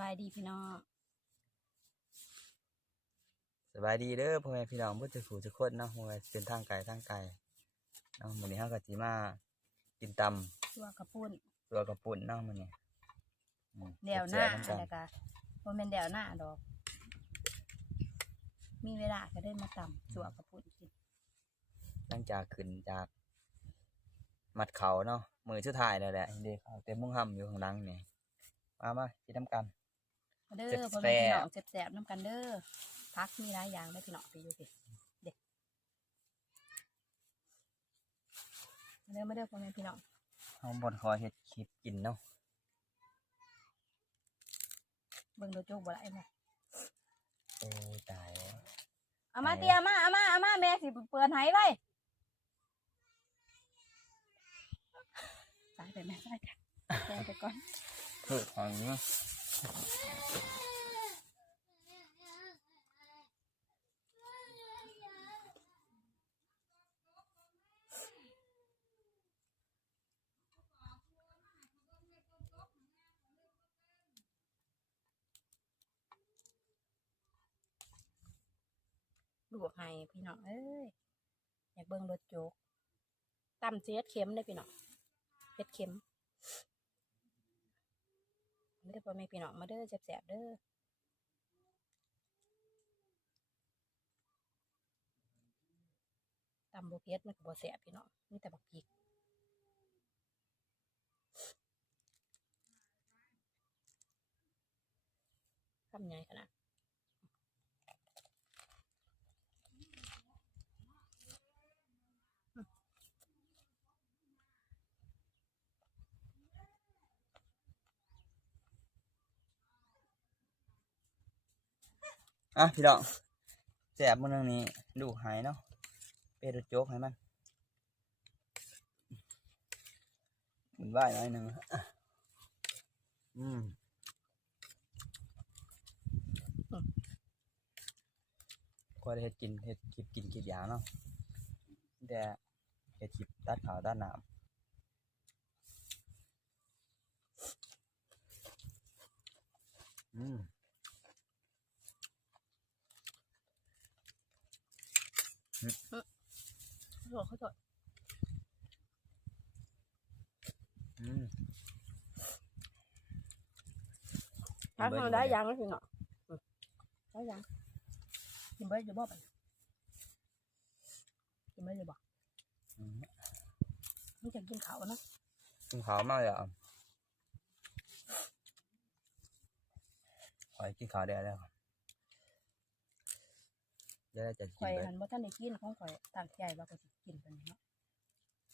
บายดีพี่น้องสบายดีเด้อพ่อแม่พี่น้องบ่จะสู่จะคนเนาะบ่ว่าสิเป็นทางไกลทางไกลเนาะมื้อนี้เฮาก็สิมากินตำตัวกระปุ่นตัวกระปุ่นเนาะมื้อนี้อืมเดวหน้าแซ่บๆแล้วก็บ่แม่นเดวหน้าดอก มีเวลาก็ได้มาตำตัวกระปุ่นกินหลังจากขึ้นจากมัดเขาเนาะมื้อสุดท้ายแล้วแหละเด้เขาเต็มมุงห่ำอยู่ข้างหลังนี่มามากินน้ำกันมา เด้อแซ่บๆพ่อแม่พี่น้องแซ่บๆน้ำกันเด้อพักมีหลายอย่างได้อพี่น้องไปอยู่สิเด็กมาเด้อมาเด้อพ่อแม่พี่น้องเฮาบ่ขอเฮ็ดคลิปกินเนาะเบิ่งโดโจกบ่ได้แม่โอ้ยตายแล้วเอามาเตรียมมาเอามาเอามาแม่สิเปิดให้ไว้ตายไปแม่ตายจ้ะแม่ไปก่อนเฮ้ยของนี้ ลวกให้พี่น้องเอ้ยอยากเบิ่งรถโจกตำเจ็ดเข็มได้พี่น้องเจ็ดเข็ม ด้อพ่อแม่พี่น้องมาเด้อแซ่บๆเด้อตำบัเพียดมันก็บ่แซ่บพี่น้องมีแต่บักพริกทำใหญ่ขนาด อะพี่น้องแซ่บมื้องนี้ลูหายเนาะเปรโจ๊กให้มันมุนไหวหน่อยหนึงอะอืมก็ได้เฮ็ดกินเฮ็ดคลิปกินคลิปยาเนาะแต่เฮ็ดคลิปตัดขาวตัดหนามอืม โทษเขาโทษอืมถ้าทำได้ยังแล้วพี่น้องอืมได้ยังกินเบิร์ดจะบอกไปกินเบิร์ดจะบอกอืมมันจะกินเขาวเนาะกินขาวมากเลยอะขอให้กินขาวได้แล้วเดี๋ ยวเราจะข่กิอนยไปหันบ่ท่านได้กินของข่อยตั้งใจว่าก็สิกินไปเนาะ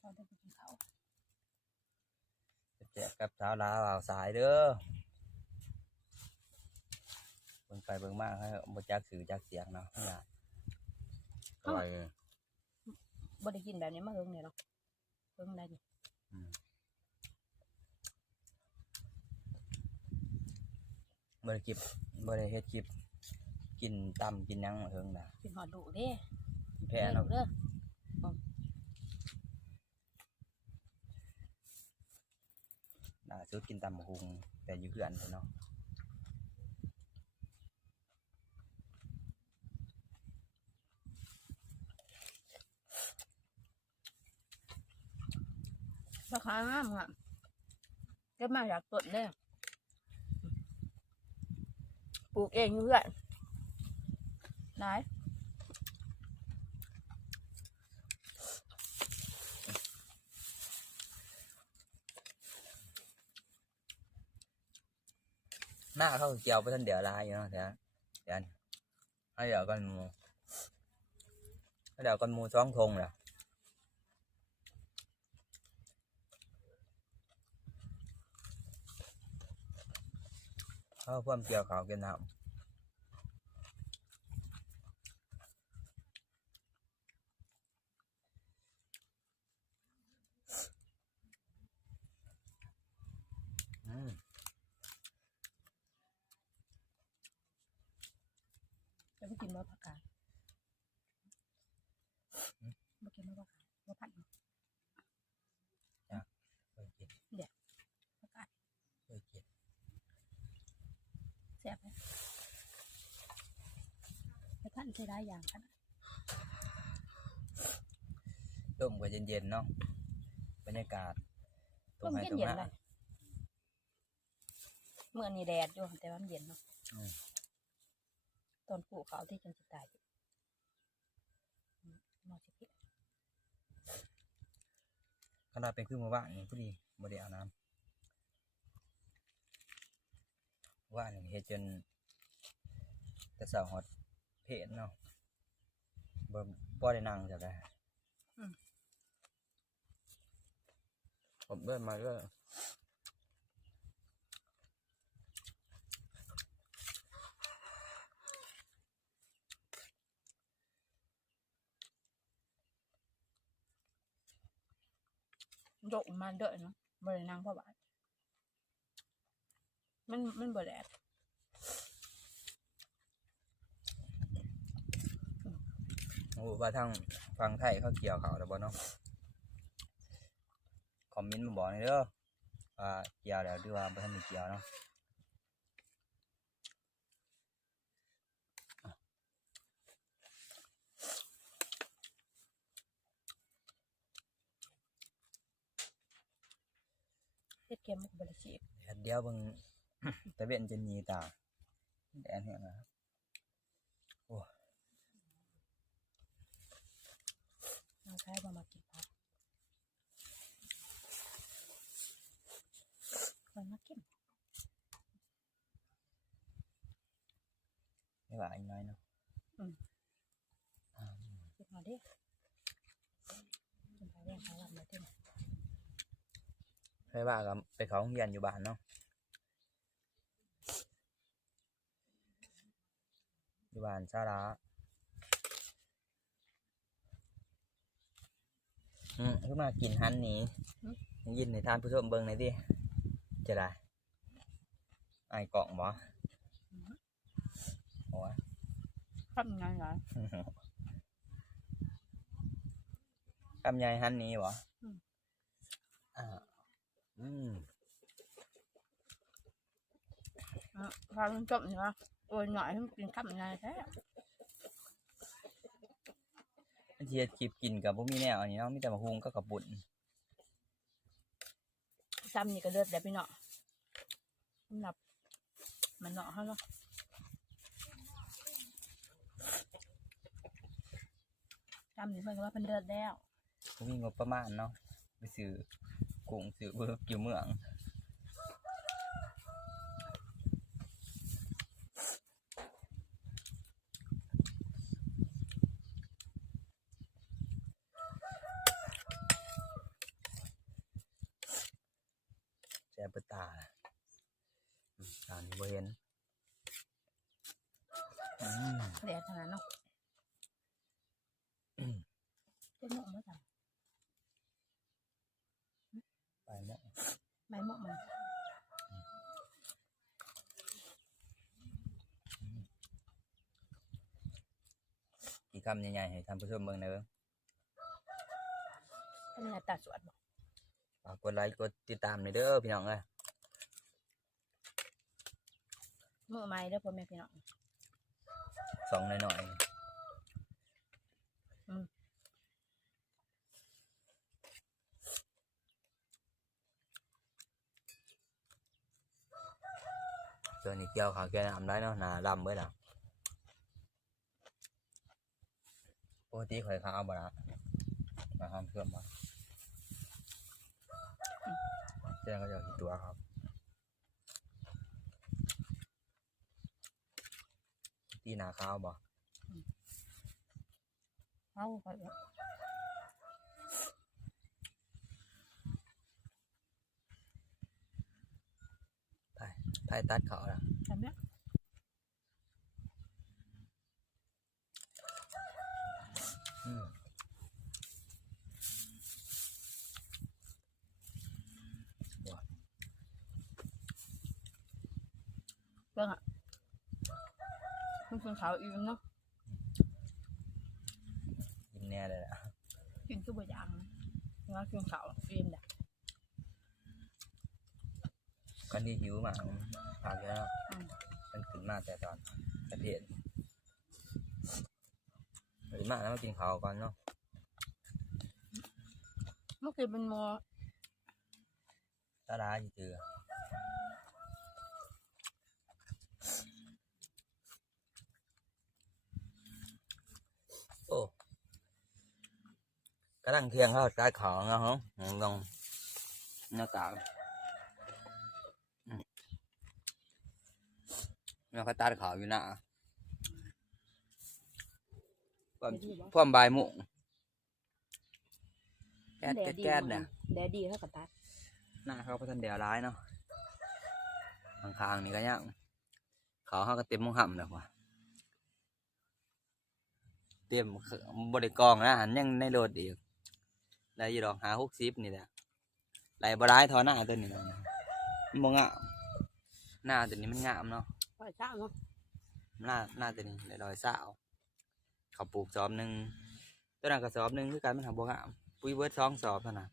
ตอนได้ไปกินเขาวแจกกับสาวลาวเอาสายเด้อเบิ่งไปเบิ่งมาให้บ่จักสื่อจักเสียงเนาะไม่อยากอร่อยบ่ได้กินแบบนี้มาเฮิงเนี่ยเนาะเฮิงได้นี่อืม บ่ได้คลิปบ่ได้เฮ็ดคลิป กินตำกินหยังเฮิงน่ะกินหอดดุเด้กินแพ้เนาะเด้อน่าสุดกินตำบักหุงแต่อยู่เพื่อนเนาะราคางามอะเก็บมาจากต้นเด้อปลูกเองอยู่เพื่อน ไหนหน้าเขาเกี่ยวไปทันเดี๋ยวลายอยู่เนาะเดี๋ยวเดี๋ยวให้เดี๋ยวกันมูให้เดี๋ยวกันมูสองทงแหละเขาเพิ่มเกี่ยวเขาวเกินน้ำ ไล้กินมะผักกาดมากินมะผักกาดมะจ้ะเคยกินเดี๋ยวผักกาดเคยกินแซ่บไหมมะผันใช้ได้อย่างขนาดร่มก็เย็นๆเนาะบรรยากาศตร่งมไหนตรงเย็นๆนั้เนเมื่อนี่แดดอยู่แต่ว่ามันเย็นเนาะ ตอนปลูกเขาที่จนสิตายอยู่อืมมองสิพี่ขนาดเป็นขึ้นมาบ้านนี่พอดีบ่ได้อาบน้ำว่านี่เฮ็ดจนแต่เสาฮอดเพจเนาะบ่บ่ได้นั่งจักได้ผมเดินมาก็ โยกมาเด้อเนาะบริณางเพราะว่ามันมันบ่แดดโอ้ว่าทางฟังไทยเขาเกี่ยวเขาแล้วบ่เนาะคอมเมนต์มาบอกหน่อยเด้อว่าเกี่ยวแล้วหรือว่าบ่ทันได้เกี่ยวเนาะ เฮ็ดเค็มมันก็บริชีพแดดเดียวเบิ่ง ตะเวนจะมีตาแดดแห้งนะครับเราใช้บามากินผักคนมากินไม่ว่าอีกน้อยเนาะอืมอ่า กินมาดิกินไปเรียกเขาวันมาที่ไหน ไม่ว่าก็ไปเขาโรงเรียนอยู่บ้านเนาะอยู่บ้านซาลาอืมคือมากินฮันนี้ยินในทานผู้ชมเบิ่งหน่อยดิจะได้ไอ้ายกล่องบ่โอ้ยทำงานเหรอคำใหญ่ฮันนี้บ่อืมอ่า อืมอะพาลุงจบเหรอโอ้ยหน่อยให้มันกินข้าวงานแท้อันที่เฮ็ดคลิปกินกับบ่มีแนวอันนี้เนาะมีแต่มาหุงก็กับปุ่นจำนี่ก็เลือดแต่พี่เนาะสำหรับมันเนาะเขาเนาะจำนี่เพิ่นก็ว่าเพิ่นเลือดแล้วบ่มีงบประมาณเนาะไปซื้อ กุ้งซื้อเบิกอยู่เมืองแซ่บเบิดตาล่ะอืมตานี้บ่เห็นอืม แดดขนาดเนาะเจะหมกมาจ้ะ ไปเนาะ ใบหมกมันกี่คำใหญ่ๆให้ท่านผู้ชมเบิ่งหน่อยเบิ่งเป็นไงตาสวดบอกฝากกดไลค์กดติดตามหน่อยเด้อพี่น้องเอ้ยมือไม้เด้อพ่อแม่พี่น้องสองหน่อยอืม ๆส่วนี้เกี่ยวขาวเกี่ยวน้ำได้เนาะหนาดำเบิดอะปกติข่อยข้าวบ่ละมาทำเพิ่มบ่แจ้งก็จะกี่ตัวครับตีหนาข้าวบ่เอาไปเถอะ ไพ่ตัดเขาวล่ะทำเนี้ยอืมเบิ่งอะมันคือขาวอิ่มเนาะยิ้มแน่เลยล่ะกินคือบ่อย่างนะว่าคือขาวอิ่มแหละ กันที่หิวมาปากแล้วอืมมันขึ้นมาแต่ตอนประเทศมากแล้วมากินข้าวก่อนเนาะเมื่อกี้เป็นโมตาดาสิเจอโอ้กำลังเที่ยงเขาขายของนะฮะลองหน้ากากอืม แล้วเขาตัดขาวอยู่หน้าความความบ่ายโมุงแก๊สแก๊สแก๊สเนี่ยแดดดีเท่ากับตัดหน้าเขาพันเดียวร้ายเนาะข้างๆนี่ก็ยังเขาเขาก็เต็มมุงห่ำแล้วว่ะเต็มบริกรองนะหันยังในรถอีกได้อยี่ดอกหาหกสิบนี่แหละไหลบร้ายทอหน้าตัวนี้นะมันบ่งามหน้าตัวนี้มันงามเนาะปล่ อยช่างเนาะหน้าหน้าตัวนี้ได้รอยสาวเขาปลูกสอบหนึ่งตัวนั้นก็สอบหนึ่งคือการมันทำบ่งามปุ้ยเบิร์ดสองสอบเท่านั้น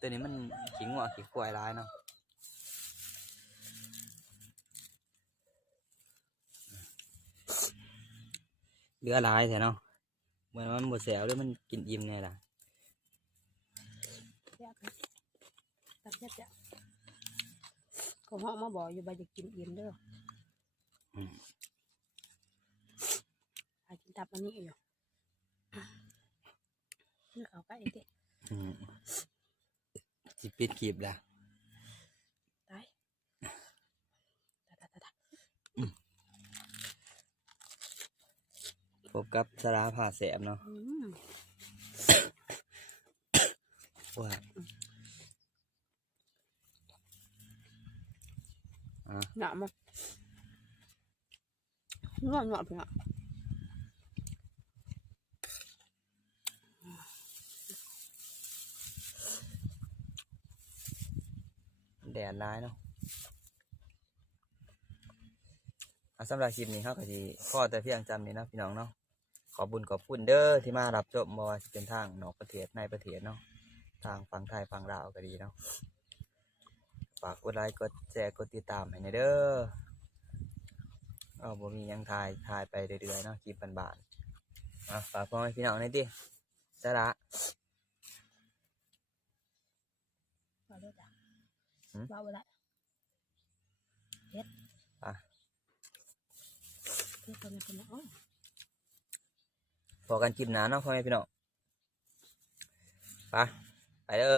ตัวนี้มันขิงหัวขิงควายร้ายเนาะเหลือหลายแท้เนาะเหมือนมันหมดแสวหรือมันกินอิ่มเนี่ยล่ะ แซ่บนะตัดแซ่บจ้ะก็ห้องมาบอกอยู่ใบจะกินอิ่มเด้ออืมไปกินตับอันนี้อยู่นี่เขาก็ไอ้เด็กอืมสิปิดคลิปแล้วตายตายตายตายตายพบกับสาราผ่าแสบเนาะอืม ว่า หนามันงอนงอนเพื่อนแดดร้ายเนาะเอาสำหรับคลิปนี้เขาก็สิพ่อแต่เพียงจำนี้เนาะพี่น้องเนาะขอบุญขอบคุณเด้อที่มารับชมบ่ว่าสิเป็นทางนอกประเทศในประเทศเนาะทางฝั่งไทยฝั่งลาวก็ดีเนาะ ฝากกดไลค์กดแชร์กดติดตามให้หน่อยเด้อเอาบ่มีหยังทายทายไปเรื่อยๆเนาะคลิปบานๆอะฝากพ่อแม่พี่น้องหน่อยดิสาระมาด้วยจ้ะหืมว่าไปละเฮ็ดอะเฮ็ดตัวนี้คนละอ๋อพอกันคลิปหนาเนาะพ่อแม่พี่น้องไปไปเด้อ